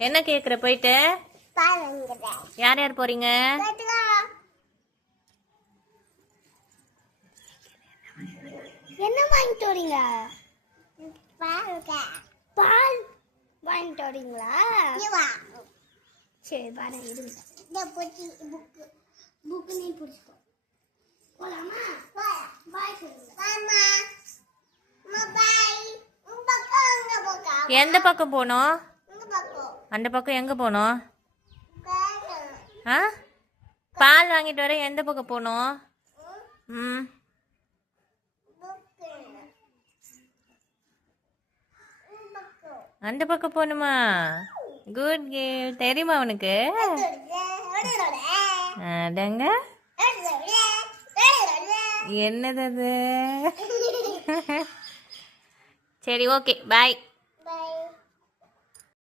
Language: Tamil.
என்ன கேக்குற போயிட்டு? யார் யார் போறீங்க? என்ன வாங்கிட்டு வரீங்க? பால் வாங்கிட்டு வரீங்களா? சரி பாருங்க, இருங்க. புக்கு நீ பிடிச்சிக்கோ. போலாமா? பாய் சொல்லுங்க. எந்த பக்கம் போனோம்? அந்த பக்கம் எங்க போனோம்? ஆ, பால் வாங்கிட்டு வர எந்த பக்கம் போனோம்? ம், அந்த பக்கம் போகணுமா? Good girl. தெரியுமா உனக்கு? அடங்க, என்னது அது? சரி, ஓகே, பாய்.